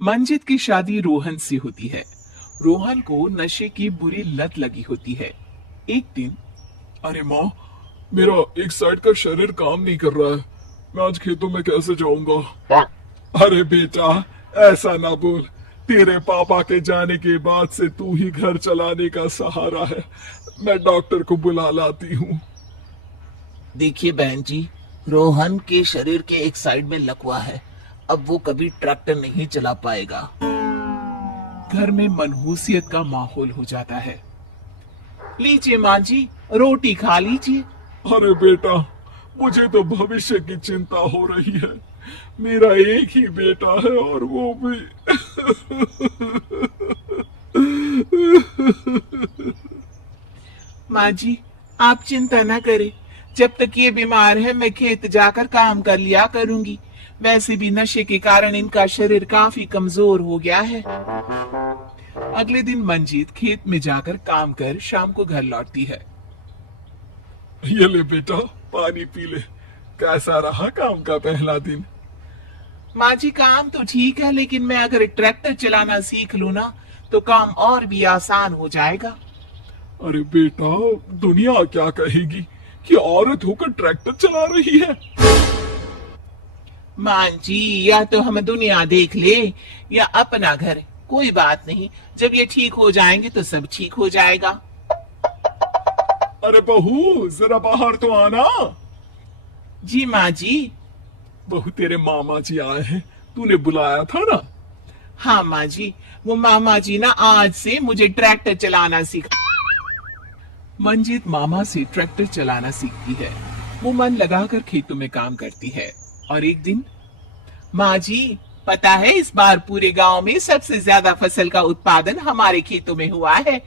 मंजित की शादी रोहन से होती है। रोहन को नशे की बुरी लत लगी होती है। एक दिन, अरे माँ, मेरा एक साइड का शरीर काम नहीं कर रहा है। मैं आज खेतों में कैसे जाऊंगा? अरे बेटा, ऐसा ना बोल। तेरे पापा के जाने के बाद से तू ही घर चलाने का सहारा है। मैं डॉक्टर को बुला लाती हूँ। देखिए बहन जी, रोहन के शरीर के एक साइड में लकवा है। अब वो कभी ट्रैक्टर नहीं चला पाएगा। घर में मनहूसियत का माहौल हो जाता है। लीजिए माँ जी, रोटी खा लीजिए। अरे बेटा, मुझे तो भविष्य की चिंता हो रही है। मेरा एक ही बेटा है और वो भी। माँ जी, आप चिंता न करें। जब तक ये बीमार है मैं खेत जाकर काम कर लिया करूंगी। वैसे भी नशे के कारण इनका शरीर काफी कमजोर हो गया है। अगले दिन मंजीत खेत में जाकर काम कर शाम को घर लौटती है। ये ले बेटा, पानी पी ले। कैसा रहा काम का पहला दिन? माँ जी, काम तो ठीक है, लेकिन मैं अगर ट्रैक्टर चलाना सीख लूँ ना तो काम और भी आसान हो जाएगा। अरे बेटा, दुनिया क्या कहेगी कि औरत होकर ट्रैक्टर चला रही है? माँ जी, या तो हम दुनिया देख ले या अपना घर, कोई बात नहीं। जब ये ठीक हो जाएंगे तो सब ठीक हो जाएगा। अरे बहू, जरा बाहर तो आना। जी माँ जी। बहू, तेरे मामा जी आए हैं। तूने बुलाया था ना? हाँ माँ जी, वो मामा जी ना आज से मुझे ट्रैक्टर चलाना सिखा। मंजीत मामा से ट्रैक्टर चलाना सीखती है। वो मन लगाकर खेतों में काम करती है। और एक दिन, माँ जी, पता है इस बार पूरे गांव में सबसे ज्यादा फसल का उत्पादन हमारे खेतों में हुआ है।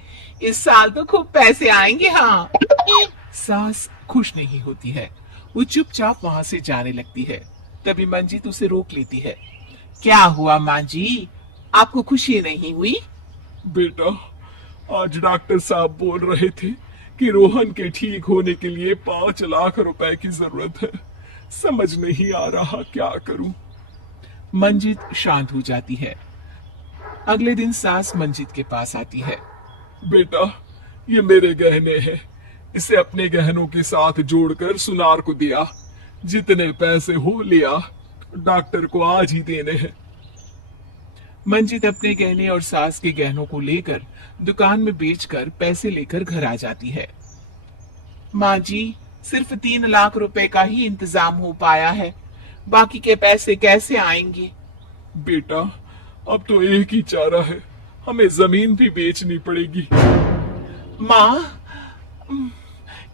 इस साल तो खूब पैसे आएंगे। हाँ। सास खुश नहीं होती है। वो चुपचाप वहां से जाने लगती है। तभी मंजीत उसे रोक लेती है। क्या हुआ माँ जी, आपको खुशी नहीं हुई? बेटा, आज डॉक्टर साहब बोल रहे थे कि रोहन के ठीक होने के लिए 5 लाख रुपए की जरूरत है। समझ नहीं आ रहा क्या करूं। मंजीत शांत हो जाती है। अगले दिन सास मंजीत के पास आती है। बेटा, ये मेरे गहने हैं। इसे अपने गहनों के साथ जोड़कर सुनार को दिया। जितने पैसे हो लिया। डॉक्टर को आज ही देने हैं। मंजीत अपने गहने और सास के गहनों को लेकर दुकान में बेचकर पैसे लेकर घर आ जाती है। माँ जी, सिर्फ 3 लाख रुपए का ही इंतजाम हो पाया है। बाकी के पैसे कैसे आएंगे? बेटा, अब तो एक ही चारा है। हमें जमीन भी बेचनी पड़ेगी। माँ,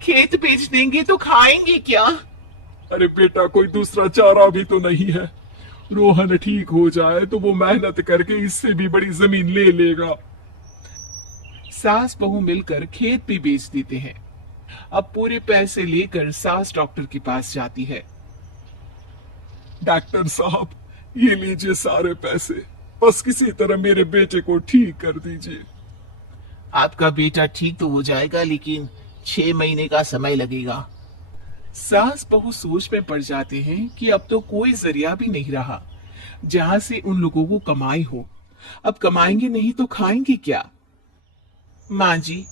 खेत बेच देंगे तो खाएंगे क्या? अरे बेटा, कोई दूसरा चारा भी तो नहीं है। रोहन ठीक हो जाए तो वो मेहनत करके इससे भी बड़ी जमीन ले लेगा। सास बहू मिलकर खेत भी बेच देते हैं। अब पूरे पैसे लेकर सास डॉक्टर के पास जाती है। डॉक्टर साहब, ये लीजिए सारे पैसे। बस किसी तरह मेरे बेटे को ठीक कर दीजिए। आपका बेटा ठीक तो हो जाएगा, लेकिन 6 महीने का समय लगेगा। सास बहू सोच में पड़ जाते हैं कि अब तो कोई जरिया भी नहीं रहा जहां से उन लोगों को कमाई हो। अब कमाएंगे नहीं तो खाएंगे क्या? माँ जी,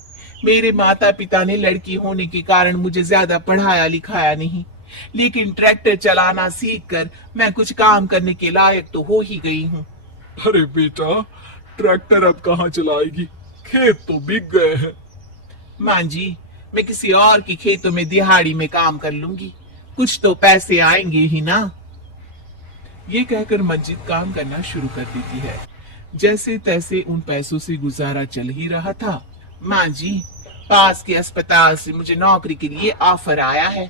मेरे माता पिता ने लड़की होने के कारण मुझे ज्यादा पढ़ाया लिखाया नहीं, लेकिन ट्रैक्टर चलाना सीखकर मैं कुछ काम करने के लायक तो हो ही गई हूँ। अरे बेटा, ट्रैक्टर अब कहाँ चलाएगी? खेत तो बिक गए हैं। माँ जी, मैं किसी और के खेतों में दिहाड़ी में काम कर लूंगी। कुछ तो पैसे आएंगे ही ना। ये कहकर मंजीत काम करना शुरू कर देती है। जैसे तैसे उन पैसों से गुजारा चल ही रहा था। माँ जी, पास के अस्पताल से मुझे नौकरी के लिए ऑफर आया है।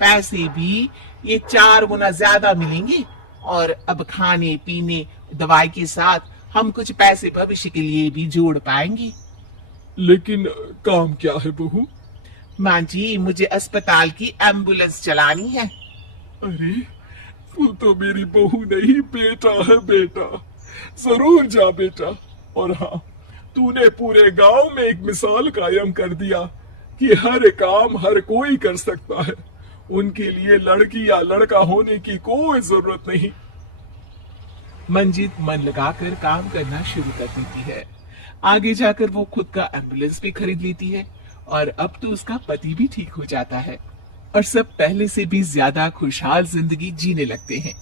पैसे भी ये 4 गुना ज्यादा मिलेंगे और अब खाने पीने दवाई के साथ हम कुछ पैसे भविष्य के लिए भी जोड़ पाएंगे। लेकिन काम क्या है बहू? माँ जी, मुझे अस्पताल की एम्बुलेंस चलानी है। अरे, तू तो मेरी बहू नहीं, बेटा है बेटा। जरूर जा बेटा। और हाँ, तूने पूरे गांव में एक मिसाल कायम कर दिया कि हर काम हर कोई कर सकता है। उनके लिए लड़की या लड़का होने की कोई जरूरत नहीं। मंजीत मन लगाकर काम करना शुरू कर देती है। आगे जाकर वो खुद का एम्बुलेंस भी खरीद लेती है और अब तो उसका पति भी ठीक हो जाता है और सब पहले से भी ज्यादा खुशहाल जिंदगी जीने लगते हैं।